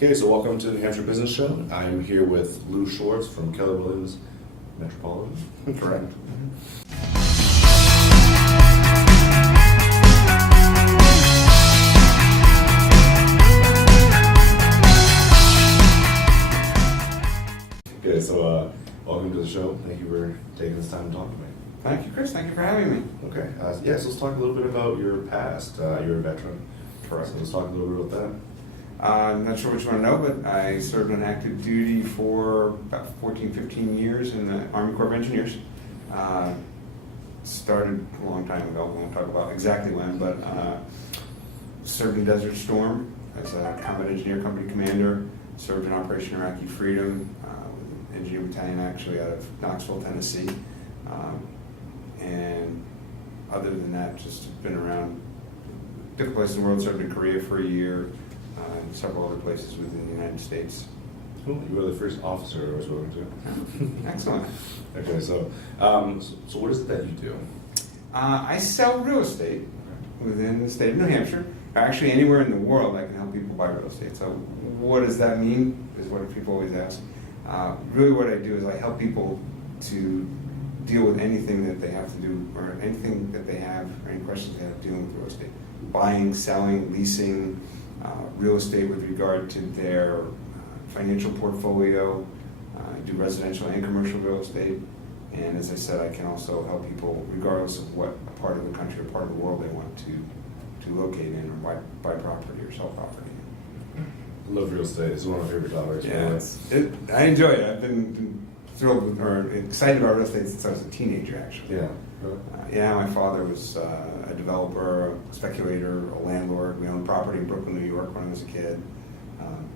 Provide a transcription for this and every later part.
Okay, so welcome to the Hampshire Business Show. I'm here with Lou Schwartz from Keller Metropolitan. Correct. Okay, so welcome to the show. Thank you for taking this time to talk to me. Thank you, Chris. Thank you for having me. Okay, so let's talk a little bit about your past. You're a veteran. Correct. So let's talk a little bit about that. I'm not sure what you want to know, but I served on active duty for about 14, 15 years in the Army Corps of Engineers. Started a long time ago, we won't talk about exactly when, but served in Desert Storm as a combat engineer company commander, served in Operation Iraqi Freedom, engineer battalion actually out of Knoxville, Tennessee. And other than that, just been around different places in the world, served in Korea for a year, and several other places within the United States. Cool. You were the first officer I was spoken to. Excellent. Okay, so what is it that you do? I sell real estate within the state of New Hampshire. Actually, anywhere in the world, I can help people buy real estate. So what does that mean, is what people always ask. Really what I do is I help people to deal with anything that they have to do, or anything that they have, or any questions they have dealing with real estate. Buying, selling, leasing, real estate with regard to their financial portfolio. I do residential and commercial real estate. And as I said, I can also help people regardless of what part of the country or part of the world they want to locate in, or buy property or sell property. I love real estate. It's one of my favorite topics. Yeah, I enjoy it. I've been thrilled with, or excited about real estate since I was a teenager, actually. Yeah. My father was a developer, a speculator, a landlord. We owned property in Brooklyn, New York when I was a kid.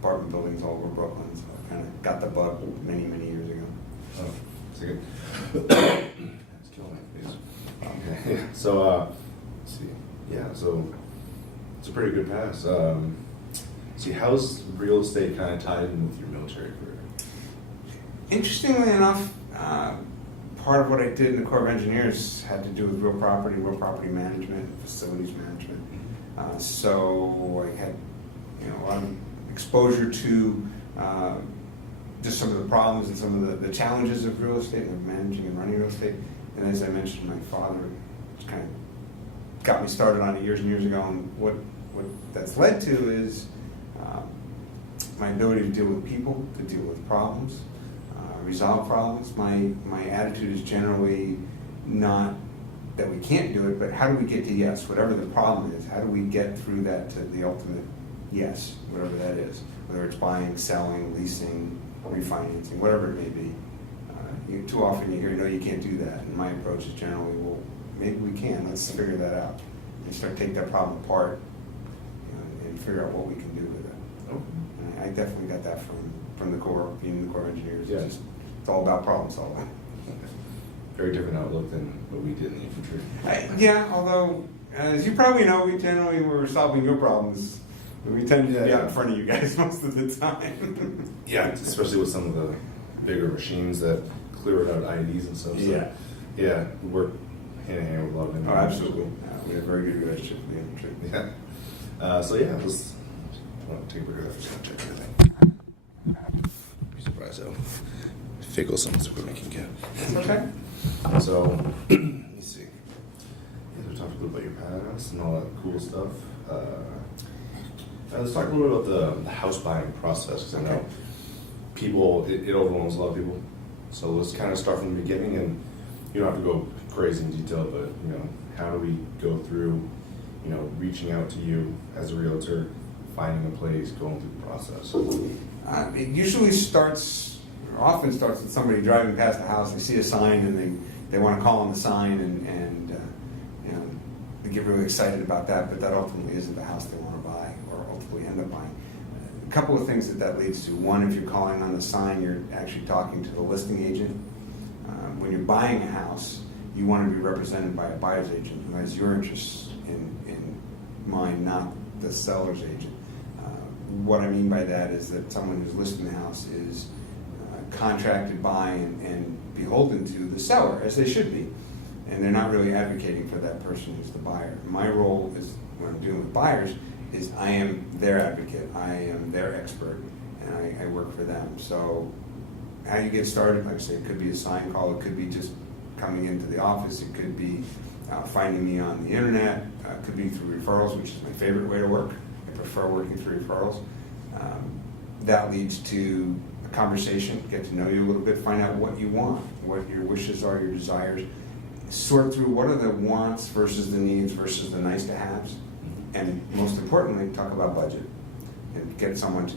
Apartment buildings all over Brooklyn, so I kind of got the bug many, many years ago. Oh, that's good. It's killing me, please. Okay. So, let's see. Yeah, so it's a pretty good pass. See, how's real estate kind of tied in with your military career? Interestingly enough, part of what I did in the Corps of Engineers had to do with real property management, facilities management. So I had, a lot of exposure to just some of the problems and some of the challenges of real estate and of managing and running real estate. And as I mentioned, my father kind of got me started on it years and years ago. And what that's led to is my ability to deal with people, to deal with problems, resolve problems. My attitude is generally not that we can't do it, but how do we get to yes? Whatever the problem is, how do we get through that to the ultimate yes, whatever that is? Whether it's buying, selling, leasing, refinancing, whatever it may be. Too often you hear, no, you can't do that. And my approach is generally, well, maybe we can. Let's figure that out. And start taking that problem apart, and figure out what we can do with it. Oh. And I definitely got that from the Corps, being in the Corps of Engineers. Yeah. It's all about problem solving. Very different outlook than what we did in the infantry. Although, as you probably know, we generally were solving your problems. We tend to be out in front of you guys most of the time. Yeah, especially with some of the bigger machines that clear out IDs and stuff. So, yeah, we work hand in hand with a lot of them. Oh, absolutely. We have a very good relationship with the infantry. Yeah. Let's take a break there. Just check everything. Be surprised how fickle some of this equipment can get. Okay. So, let me see. Yeah, we talked a little about your past and all that cool stuff. Let's talk a little bit about the house buying process, because I know people, it overwhelms a lot of people. So let's kind of start from the beginning, and you don't have to go crazy in detail, but how do we go through, reaching out to you as a realtor, finding a place, going through the process? It usually often starts with somebody driving past the house. They see a sign and they want to call on the sign, and they get really excited about that, but that ultimately isn't the house they want to buy or ultimately end up buying. A couple of things that leads to. One, if you're calling on the sign, you're actually talking to the listing agent. When you're buying a house, you want to be represented by a buyer's agent who has your interests in mind, not the seller's agent. What I mean by that is that someone who's listing the house is contracted by and beholden to the seller, as they should be. And they're not really advocating for that person who's the buyer. My role is, when I'm dealing with buyers, is I am their advocate, I am their expert, and I work for them. So how you get started, like I say, it could be a sign call, it could be just coming into the office, it could be finding me on the internet, it could be through referrals, which is my favorite way to work. I prefer working through referrals. That leads to a conversation, get to know you a little bit, find out what you want, what your wishes are, your desires, sort through what are the wants versus the needs versus the nice to haves, and most importantly, talk about budget and get someone to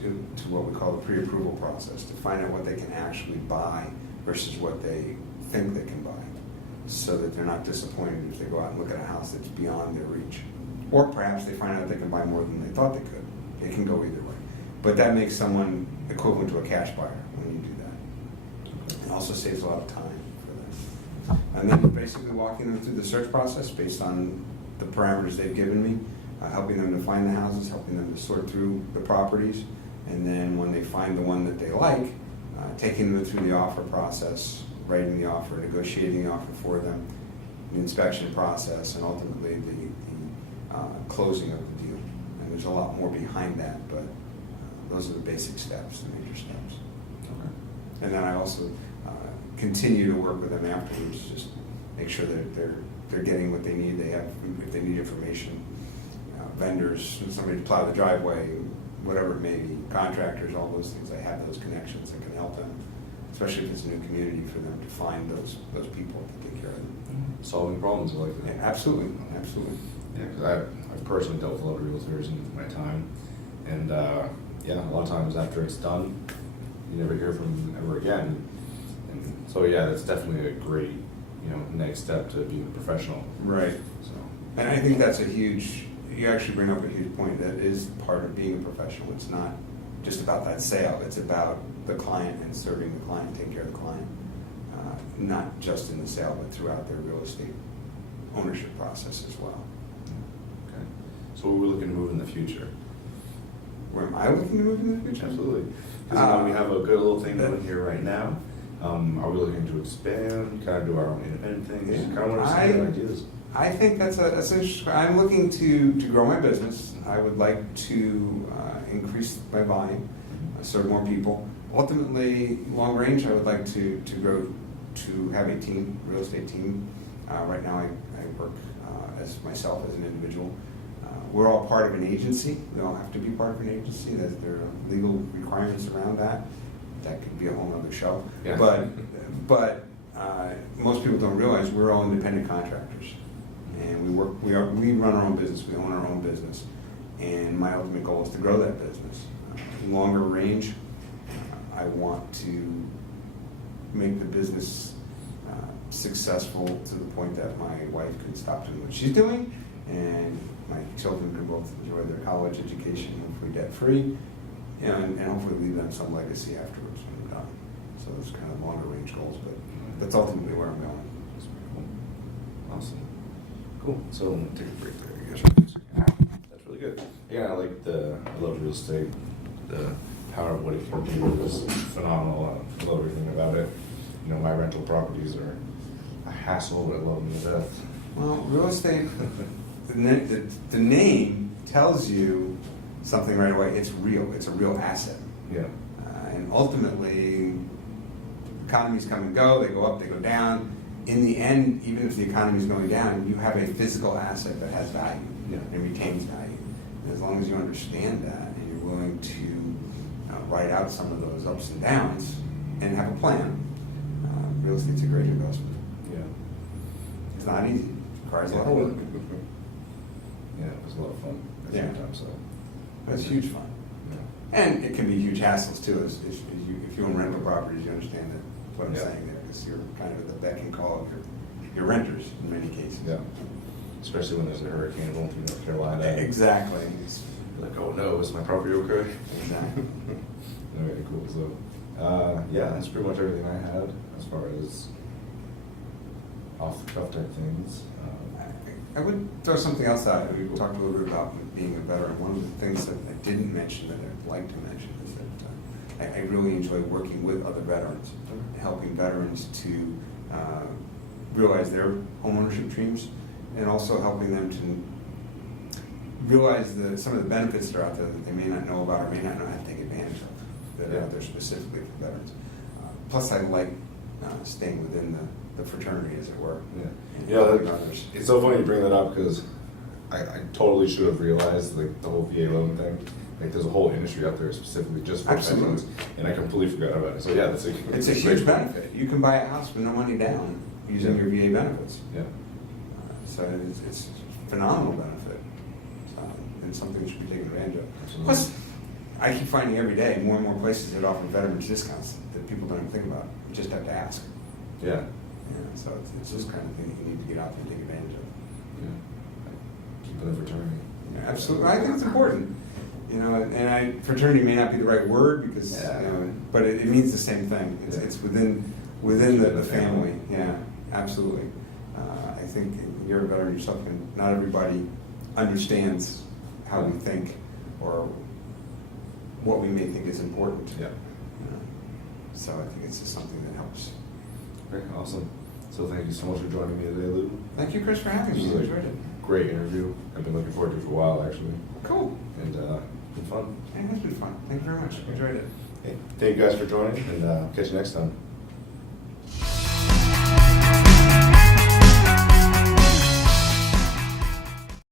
what we call the pre-approval process to find out what they can actually buy versus what they think they can buy, so that they're not disappointed if they go out and look at a house that's beyond their reach. Or perhaps they find out they can buy more than they thought they could. It can go either way. But that makes someone equivalent to a cash buyer when you do that. It also saves a lot of time for them. And then basically walking them through the search process based on the parameters they've given me, helping them to find the houses, helping them to sort through the properties, and then when they find the one that they like, taking them through the offer process, writing the offer, negotiating the offer for them, the inspection process, and ultimately the closing of the deal. And there's a lot more behind that, but those are the basic steps, the major steps. Okay. And then I also continue to work with them afterwards, just make sure that they're getting what they need. They have, if they need information, vendors, somebody to plow the driveway, whatever it may be, contractors, all those things. I have those connections that can help them, especially if it's a new community, for them to find those people to take care of them. Solving problems like that. Yeah, absolutely, absolutely. Yeah, because I've personally dealt with a lot of realtors in my time, and yeah, a lot of times after it's done, you never hear from them ever again. And so yeah, that's definitely a great, next step to being a professional. Right. So, and I think that's a huge. You actually bring up a huge point. That is part of being a professional. It's not just about that sale. It's about the client and serving the client, taking care of the client, not just in the sale, but throughout their real estate ownership process as well. okay. So we're looking to move in the future. Where am I looking to move in the future? Absolutely. Because we have a good little thing going here right now. Are we looking to expand, kind of do our own independent things? Yeah. Kind of want to see the ideas. I think that's interesting. I'm looking to grow my business. I would like to increase my volume, serve more people. Ultimately, long range, I would like to grow, to have a team, real estate team. Right now, I work as myself as an individual. We're all part of an agency. We all have to be part of an agency. There are legal requirements around that. That could be a whole other show. Yeah. But most people don't realize we're all independent contractors, and we run our own business. We own our own business, and my ultimate goal is to grow that business. Longer range, I want to make the business successful to the point that my wife can stop doing what she's doing, and my children can both enjoy their college education, hopefully debt-free, and hopefully leave them some legacy afterwards when we're done. So those kind of longer range goals, but that's ultimately where I'm going. That's pretty cool. Awesome. Cool. So I'm gonna take a break there, I guess. That's really good. Yeah, I love real estate. The power of what it can do is phenomenal. I love everything about it. My rental properties are a hassle, but I love them to death. Well, real estate, the name tells you something right away. It's real. It's a real asset. Yeah. And ultimately, economies come and go. They go up, they go down. In the end, even if the economy is going down, you have a physical asset that has value, and retains value. And as long as you understand that and you're willing to write out some of those ups and downs and have a plan, real estate's a great investment. Yeah. It's not easy. It requires a lot of work. Yeah, it was a lot of fun at the Yeah. same time, so. But it's huge fun. Yeah. And it can be huge hassles too. If you own rental properties, you understand that what I'm Yeah. saying there, because you're kind of at the beck and call of your renters in many cases. Yeah. Especially when there's a hurricane rolling through North Carolina. Exactly. Like, oh no, is my property okay? Exactly. Very cool. So, yeah, that's pretty much everything I had as far as off the cuff type things. I would throw something else out. We talked a little bit about being a veteran. One of the things that I didn't mention that I'd like to mention is that I really enjoy working with other veterans, helping veterans to realize their homeownership dreams, and also helping them to realize some of the benefits that are out there that they may not know about or may not know how to take advantage of, that are out there specifically for veterans. Plus, I like staying within the fraternity, as it were. Yeah. And You know, helping others. it's so funny you bring that up because I totally should have realized like the whole VA loan thing. Like there's a whole industry out there specifically just for Absolutely. veterans, and I completely forgot about it. So yeah, It's a huge benefit. You can buy a house with no money down using your VA benefits. Yeah. So it's a phenomenal benefit, and something that should be taken advantage of. Absolutely. Plus, I keep finding every day more and more places that offer veterans discounts that people don't even think about. You just have to ask. Yeah. Yeah, so it's this kind of thing that you need to get out there and take advantage of. Yeah. Keep it a fraternity. Yeah, absolutely. I think it's important. You know, and fraternity may not be the right word because, Yeah. you know, but it means the same thing. It's, Yeah. it's within the family. Yeah, absolutely. I think you're a veteran yourself, and not everybody understands how we think or what we may think is important. Yeah. You know? So I think it's just something that helps. Great. Awesome. So thank you so much for joining me today, Lou. Thank you, Chris, for having me. I enjoyed it. Great interview. I've been looking forward to it for a while actually, Cool. and it's been fun. It has been fun. Thank you very much. Enjoyed it. Hey, thank you guys for joining, and catch you next time.